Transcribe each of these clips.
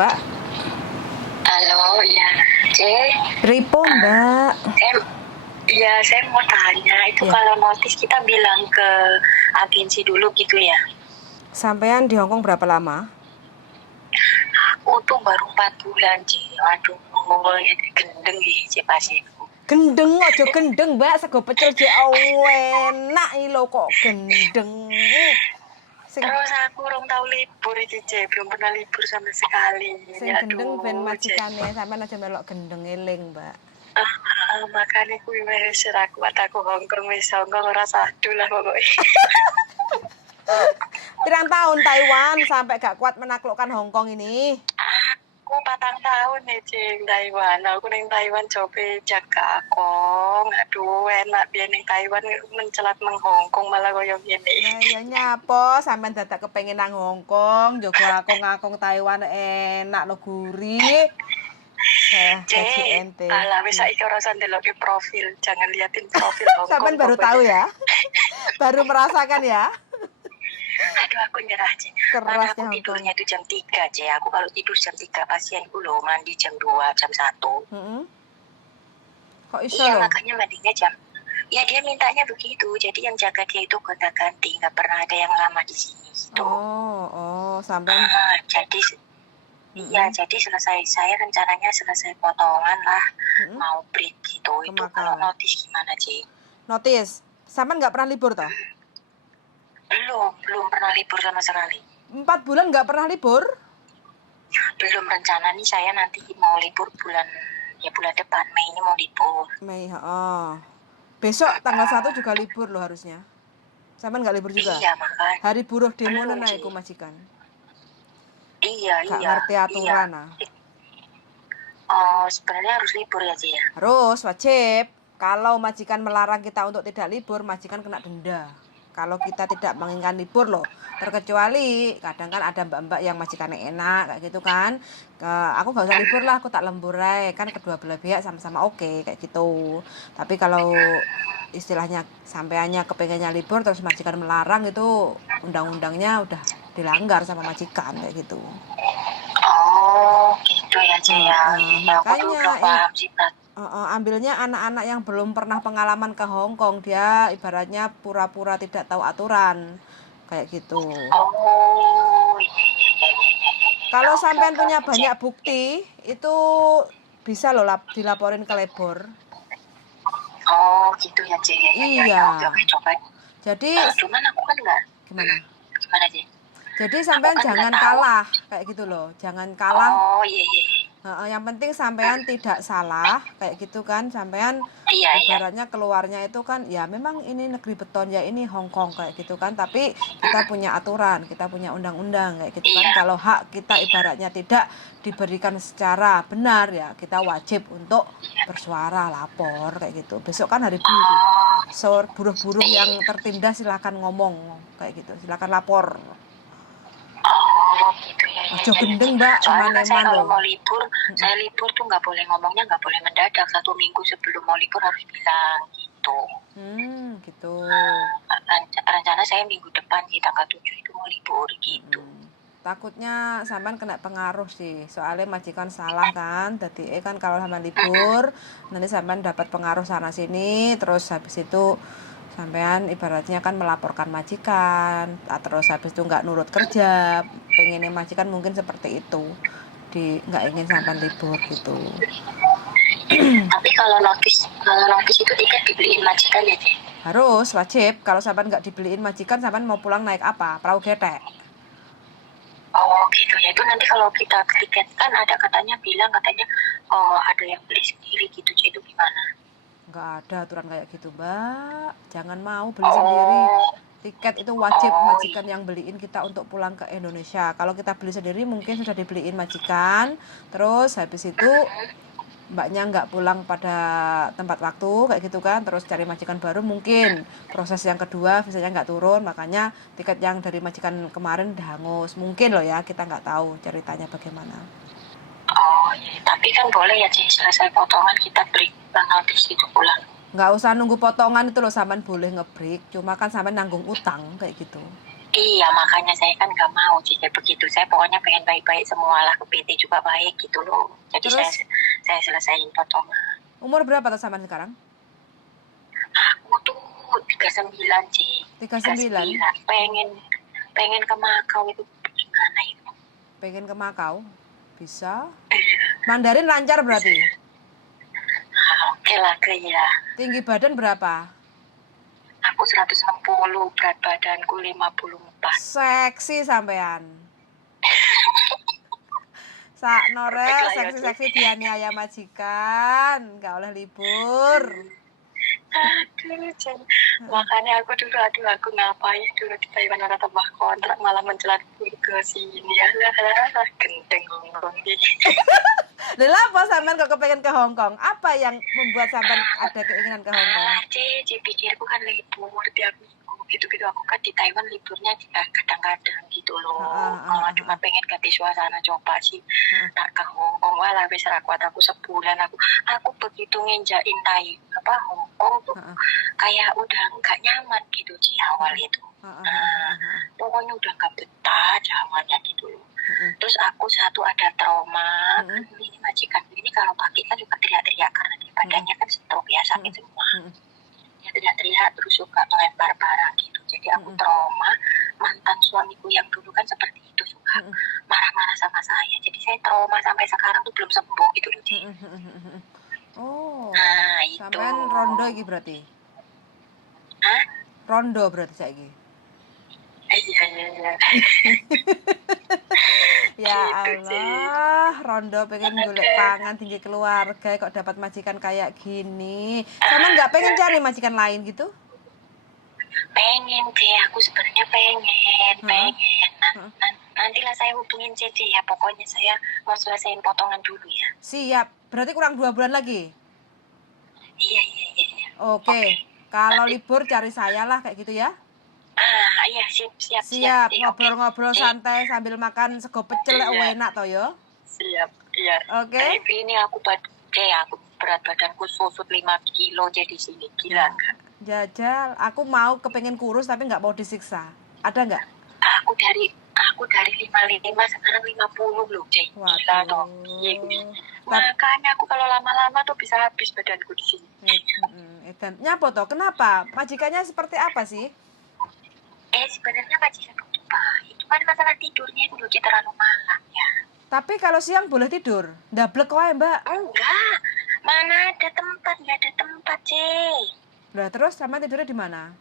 Mbak. Halo, ya, Cek. Pripun, Mbak? Saya mau tanya, itu Ya. kalau notis kita bilang ke agensi dulu gitu ya? Sampean di Hongkong berapa lama? Aku tuh baru 4 bulan, Cek. Waduh, ini gendeng nih, Cek, pasiku. Gendeng aja gendeng, Mbak. Sego pecel jek enak iki lho kok gendeng. Terus aku orang tahu libur itu, Cek. Belum pernah libur sama sekali. Sing gendeng ben majikane, sampean aja melok gendeng eling, Mbak. Makanya aku meser aku Hongkong wis Hongkong ora sadu lah pokoknya. Pirang tahun Taiwan sampai gak kuat menaklukkan Hongkong ini? Aku 4 tahun nih cing Taiwan. Aku neng Taiwan coba jaga akong. Aduh enak biar neng Taiwan mencelat nang Hongkong malah koyo ngene. Nah, ya nyapa sampean dadak kepengin nang Hongkong, njogo akong-akong Taiwan enak lo gurih. Gaji ente. Alah wis saiki ora usah ndeloki profil, jangan liatin profil Hongkong. Sampean baru tahu ya? Baru merasakan ya? Aduh aku nyerah Cik. Kerasnya aku Hongkong. tidurnya itu jam 3 Cik. Aku kalau tidur jam 3 pasienku loh mandi jam 2, jam 1. Kok iso Iya loh? makanya mandinya jam. Ya dia mintanya begitu. Jadi yang jaga dia itu gonta-ganti, nggak pernah ada yang lama di sini gitu. Sampean. Jadi iya, jadi saya rencananya selesai potongan lah mau break gitu. Itu kalau notis gimana Cik? Notis? Sampean nggak pernah libur toh? Belum pernah libur sama sekali. 4 bulan nggak pernah libur? Belum, rencana nih saya nanti mau libur bulan depan Mei ini mau libur. Mei, besok tanggal 1 juga libur loh harusnya. Sampean nggak libur juga? Iya makanya. Hari buruh demo naiku majikan. Iya. Gak ngerti aturan ah. Sebenarnya harus libur ya Ci ya? Harus, wajib. Kalau majikan melarang kita untuk tidak libur, majikan kena denda. Kalau kita tidak menginginkan libur loh, terkecuali kadang kan ada mbak-mbak yang majikannya enak kayak gitu kan, aku gak usah libur lah, aku tak lembur aja kan, kedua belah pihak sama-sama oke kayak gitu. Tapi kalau istilahnya sampeannya kepengennya libur terus majikan melarang, itu undang-undangnya udah dilanggar sama majikan kayak gitu. Oh gitu ya Ci ya. Makanya ambilnya anak-anak yang belum pernah pengalaman ke Hongkong, dia ibaratnya pura-pura tidak tahu aturan kayak gitu. Kalau sampean punya banyak bukti itu bisa loh dilaporin ke labor. Oh gitu ya Ci. Iya. Coba. Jadi cuman aku kan enggak. Gimana Ci? Jadi sampean jangan kalah kayak gitu loh, jangan kalah. Oh iya. Yang penting sampean tidak salah kayak gitu kan, sampean ibaratnya keluarnya itu kan ya memang ini negeri beton ya, ini Hongkong kayak gitu kan, tapi kita punya aturan, kita punya undang-undang kayak gitu kan. Kalau hak kita ibaratnya tidak diberikan secara benar ya kita wajib untuk bersuara, lapor kayak gitu. Besok kan hari buruh, buruh-buruh yang tertindas silakan ngomong kayak gitu, silakan lapor. Gitu ya. Ojo gendeng Mbak, soalnya saya kalau mau libur, saya libur tuh nggak boleh ngomongnya, nggak boleh mendadak. 1 minggu sebelum mau libur harus bilang gitu. Gitu. Rencana saya minggu depan di tanggal 7 itu mau libur gitu. Takutnya sampean kena pengaruh sih, soalnya majikan salah kan. Jadi kan kalau sama libur nanti sampean dapat pengaruh sana sini, terus habis itu sampean ibaratnya kan melaporkan majikan, terus habis itu nggak nurut kerja, pengennya majikan mungkin seperti itu, nggak ingin sampean libur gitu. Tapi kalau notis itu tiket dibeliin majikan ya Ci? Harus, wajib. Kalau sampean nggak dibeliin majikan, sampean mau pulang naik apa? Perahu getek? Oh gitu ya. Itu nanti kalau kita tiket kan ada katanya ada yang beli sendiri gitu Ci, itu gimana? Nggak ada aturan kayak gitu Mbak, jangan mau beli sendiri. Tiket itu wajib majikan yang beliin kita untuk pulang ke Indonesia. Kalau kita beli sendiri mungkin sudah dibeliin majikan, terus habis itu mbaknya nggak pulang pada tempat waktu kayak gitu kan, terus cari majikan baru, mungkin proses yang kedua visanya nggak turun, makanya tiket yang dari majikan kemarin udah hangus mungkin loh ya, kita nggak tahu ceritanya bagaimana. Tapi kan boleh ya Ci, selesai potongan kita break notis itu pulang. Nggak usah nunggu potongan itu loh, sampean boleh nge-break, cuma kan sampean nanggung utang kayak gitu. Iya, makanya saya kan nggak mau jika begitu. Saya pokoknya pengen baik-baik semua lah, ke PT juga baik gitu loh. Jadi Terus saya selesaiin potongan. umur berapa tuh sampean sekarang? Aku tuh 39 sih. 39. Pengen ke Makau itu gimana itu? Pengen ke Makau? Bisa. Mandarin lancar berarti? Oke lah, ya. Tinggi badan berapa? Aku 160, berat badanku 54. Seksi sampean. Sak nore seksi-seksi dianiaya majikan, nggak oleh libur. Aduh, makanya aku ngapain dulu di Taiwan ada tambah kontrak malah mencelat ke sini ya lah gendeng ngomong gitu. Lha apa sampean kok kepengen ke Hong Kong? Apa yang membuat sampean ada keinginan ke Hong Kong? Pikirku kan libur tiap minggu gitu-gitu. Aku kan di Taiwan liburnya kadang-kadang gitu loh. Cuma pengen ganti suasana coba sih. Tak ke Hong Kong malah wis ra kuat aku sebulan aku begitu nginjain Hong Kong tuh kayak udah nggak nyaman gitu di awal itu. Pokoknya udah nggak betah jamannya gitu loh. Terus aku satu ada trauma. Ini majikan ini kalau pagi kan juga teriak-teriak karena dia badannya kan stroke ya, sakit semua. Dia teriak-teriak terus suka melempar barang gitu. Jadi aku trauma. Mantan suamiku yang dulu kan seperti itu, suka marah-marah sama saya. Jadi saya trauma sampai sekarang tuh belum sembuh gitu loh. Oh. Nah, itu. Sampean rondo iki berarti? Hah? Rondo berarti saiki. Iya. Ya Allah, rondo pengen golek pangan tinggi keluarga kok dapat majikan kayak gini. Sama nggak pengen cari majikan lain gitu? Pengen deh, aku sebenarnya pengen. Nantilah saya hubungin Cece ya, pokoknya saya mau selesaiin potongan dulu ya. Siap, berarti kurang 2 bulan lagi? Iya. Oke. Kalau libur cari saya lah kayak gitu ya. Iya, siap. Ngobrol-ngobrol santai sambil makan sego pecel enak toh yo. Siap, iya. Oke. Ini aku berat badanku susut 5 kilo jadi sini, gila kan. Jajal, aku mau kepengen kurus tapi nggak mau disiksa. Ada nggak? Aku dari 55 sekarang 50 loh, Cek. Gila toh. Makanya aku kalau lama-lama tuh bisa habis badanku di sini. Nyapa toh? Kenapa? Majikannya seperti apa sih? Sebenarnya majikan itu baik. Cuma masalah tidurnya itu dia terlalu malam ya. Tapi kalau siang boleh tidur? Ndablek wae, Mbak. Enggak. Mana ada tempat, nggak ada tempat, Cek. Lah terus sama tidurnya di mana?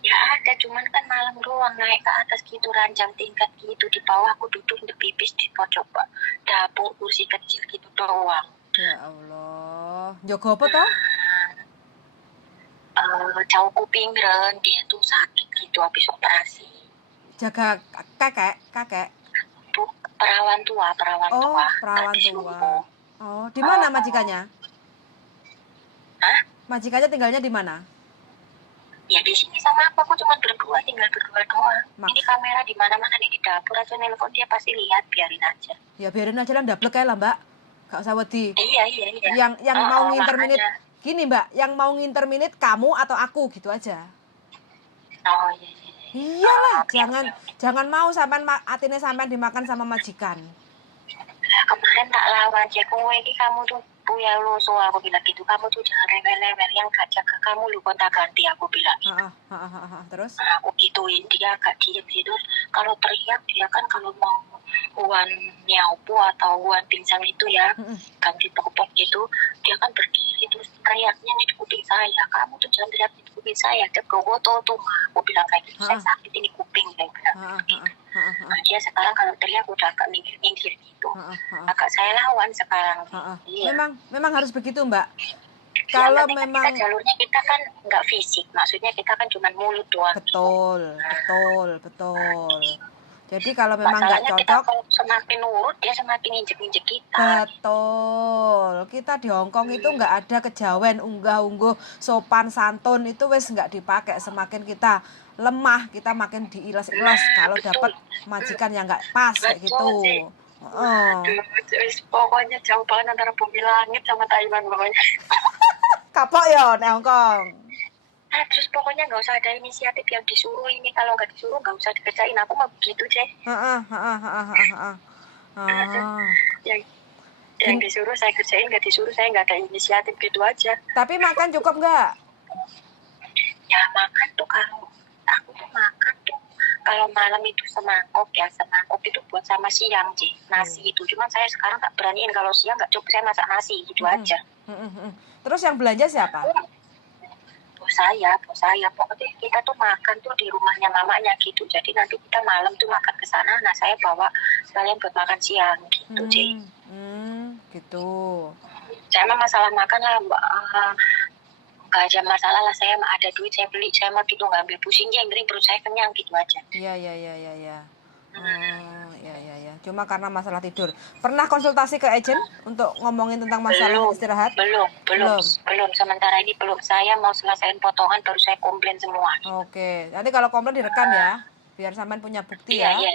Ya ada, cuman kan malam ruang naik ke atas gitu, ranjang tingkat gitu. Di bawah aku duduk untuk pipis di pojok dapur, kursi kecil gitu doang. Ya Allah, jogo apa toh? Jauh kuping ren, dia tuh sakit gitu habis operasi. Jaga kakek. Tuh perawan tua. Oh, perawan tua. Oh, di mana majikannya? Hah? Majikannya tinggalnya di mana? Ya di sini sama aku cuma tinggal berdua doang. Ini kamera di mana-mana nih, di dapur aja nelpon dia pasti lihat, biarin aja. Ya biarin aja lah, ndablek kae lah, Mbak. Gak usah wedi. Iya. Yang mau nginterminit gini, Mbak, yang mau nginterminit kamu atau aku gitu aja. Oh iya. Iyalah, jangan mau sampean atine sampean dimakan sama majikan. Kemarin tak lawan cek kowe iki, kamu tuh punya lo, so aku bilang gitu, kamu tuh jangan rewel-rewel, yang gak jaga kamu lu kontak ganti, aku bilang. Terus? Aku gituin dia agak diem gitu. Kalau teriak dia kan kalau mau uan nyaupu atau uan pingsan itu ya, ganti pokok gitu, dia kan berdiri terus teriaknya nih di kuping saya, kamu tuh jangan teriak di kuping saya, dia gowoto tuh. Aku bilang kayak gitu, saya sakit ini kuping, dia bilang. Nah, dia sekarang kalau teriak udah agak minggir gitu. Agak saya lawan sekarang. Iya. Memang harus begitu, Mbak. Kalau memang kita jalurnya kita kan nggak fisik, maksudnya kita kan cuma mulut doang. Betul. Jadi kalau memang nggak cocok, semakin nurut dia semakin injek-injek kita. Betul. Kita di Hong Kong itu nggak ada kejawen, unggah-ungguh, sopan santun itu wes nggak dipakai. Semakin kita lemah, kita makin diilas-ilas kalau dapat majikan yang nggak pas kayak gitu. Pokoknya jauh banget antara bumi langit sama Taiwan pokoknya. Kapok ya di Hong Kong. Terus pokoknya nggak usah ada inisiatif yang disuruh ini, kalau nggak disuruh nggak usah dikerjain, aku mau begitu Cek. yang yang disuruh saya kerjain, nggak disuruh saya nggak ada inisiatif, gitu aja. Tapi makan cukup nggak? Ya makan tuh, kalau aku tuh makan tuh kalau malam itu semangkok itu buat sama siang sih, nasi itu. Cuman saya sekarang nggak beraniin, kalau siang nggak cukup saya masak nasi gitu aja. Terus yang belanja siapa? Bos saya. Pokoknya kita tuh makan tuh di rumahnya mamanya gitu. Jadi nanti kita malam tuh makan ke sana. Nah saya bawa sekalian buat makan siang gitu sih. Gitu. Saya mah masalah makan lah, nggak ada masalah lah, saya mah ada duit saya beli, saya mah gitu nggak ambil pusing, yang penting perut saya kenyang gitu aja. Iya. Ya. Cuma karena masalah tidur. Pernah konsultasi ke agent untuk ngomongin tentang masalah istirahat? Belum. Sementara ini belum. Saya mau selesaiin potongan baru saya komplain semua. Oke. Nanti kalau komplain direkam ya, biar sampean punya bukti ya. Iya.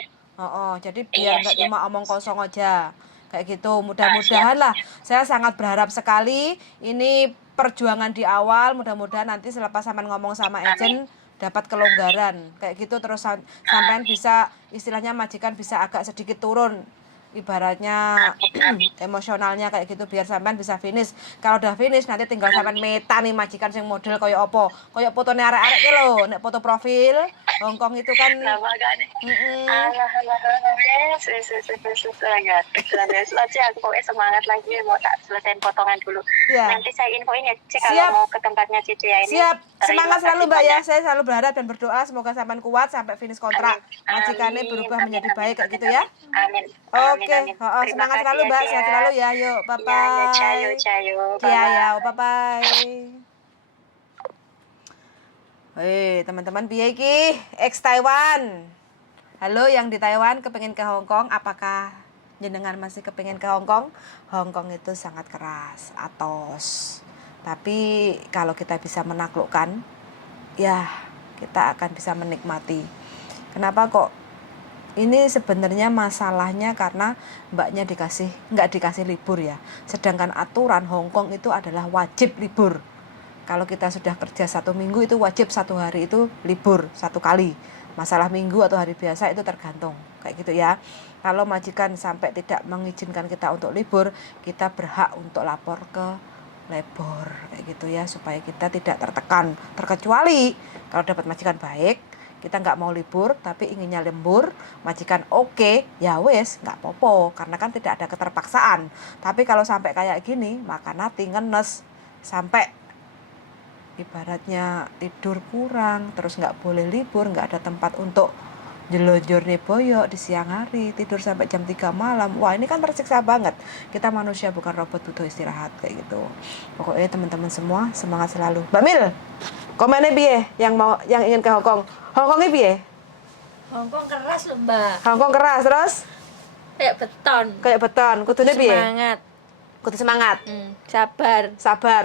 Jadi biar nggak cuma omong kosong aja. Kayak gitu. Mudah-mudahan lah. Saya sangat berharap sekali ini perjuangan di awal. Mudah-mudahan nanti selepas sampean ngomong sama agent dapat kelonggaran kayak gitu, terus sampean bisa istilahnya majikan bisa agak sedikit turun ibaratnya emosionalnya kayak gitu, biar sampean bisa finish. Kalau udah finish nanti tinggal sampean meta nih majikan sing model koyo opo, koyo fotone arek-arek ki lho, nek foto profil Hongkong itu kan semangat lagi, mau tak selesaiin potongan dulu ya. Nanti saya infoin ya Cik, kalau mau ke tempatnya Cici ya ini. Siap, semangat selalu Mbak ya. Saya selalu berharap dan berdoa semoga sampean kuat sampai finish kontrak, majikannya berubah menjadi baik kayak gitu ya. Amin. Oke, semangat selalu Mbak, sehat selalu ya. Yuk, bye-bye. Ya, bye-bye. Hei, teman-teman piye iki? Ex Taiwan. Halo yang di Taiwan kepengen ke Hong Kong, apakah jenengan masih kepengen ke Hong Kong? Hong Kong itu sangat keras, atos. Tapi kalau kita bisa menaklukkan, ya kita akan bisa menikmati. Kenapa kok? Ini sebenarnya masalahnya karena mbaknya nggak dikasih libur ya. Sedangkan aturan Hong Kong itu adalah wajib libur. Kalau kita sudah kerja 1 minggu itu wajib 1 hari itu libur 1 kali. Masalah minggu atau hari biasa itu tergantung kayak gitu ya. Kalau majikan sampai tidak mengizinkan kita untuk libur, kita berhak untuk lapor ke labor kayak gitu ya, supaya kita tidak tertekan. Terkecuali kalau dapat majikan baik, kita nggak mau libur tapi inginnya lembur, majikan oke, ya wes nggak popo, karena kan tidak ada keterpaksaan. Tapi kalau sampai kayak gini, maka nanti ngenes sampai ibaratnya tidur kurang, terus nggak boleh libur, nggak ada tempat untuk jelojor nih boyok di siang hari, tidur sampai jam 3 malam. Wah ini kan tersiksa banget. Kita manusia bukan robot, butuh istirahat kayak gitu. Pokoknya teman-teman semua semangat selalu. Mbak Mil, komennya piye yang ingin ke Hongkong? Hongkongnya piye? Hongkong keras loh Mbak. Hongkong keras terus? Kayak beton. Kudune piye? Kudu semangat. Sabar,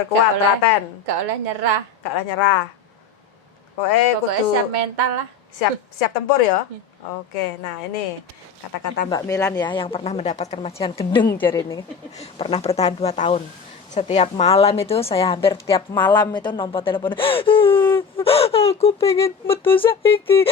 kuat, telaten. Gak oleh nyerah. Pokoknya kudu siap mental lah. Siap tempur ya. Oke, nah ini kata-kata Mbak Milan ya, yang pernah mendapatkan majikan gendeng jari ini. Pernah bertahan 2 tahun. Setiap malam itu saya hampir tiap malam itu nompo telepon. Aku pengen metu saiki.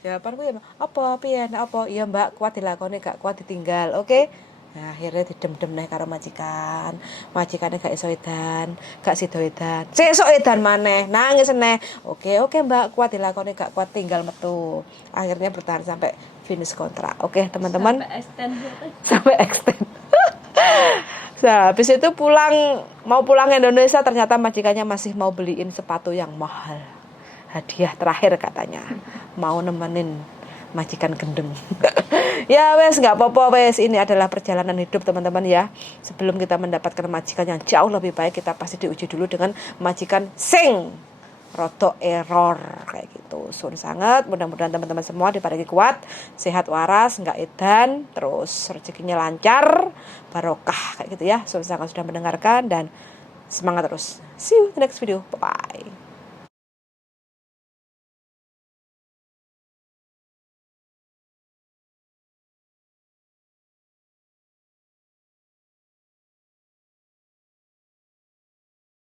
Jawabanku ya, apa piye apa? Iya Mbak, kuat dilakoni, gak kuat ditinggal. Oke. Nah, akhirnya didem-dem nih karo majikannya gak iso edan, gak sido edan, sesuk edan maneh, nangis neh. Oke Mbak, kuat dilakoni, gak kuat tinggal metu. Akhirnya bertahan sampai finish kontrak. Oke teman-teman, sampai extend. Nah, habis itu mau pulang Indonesia, ternyata majikannya masih mau beliin sepatu yang mahal, hadiah terakhir katanya, mau nemenin majikan gendeng. Ya wes nggak apa-apa wes, ini adalah perjalanan hidup teman-teman ya. Sebelum kita mendapatkan majikan yang jauh lebih baik, kita pasti diuji dulu dengan majikan sing roto error kayak gitu. Sun sangat, mudah-mudahan teman-teman semua diparingi kuat, sehat waras, nggak edan, terus rezekinya lancar, barokah kayak gitu ya. Sun sangat sudah mendengarkan dan semangat terus. See you the next video. Bye bye.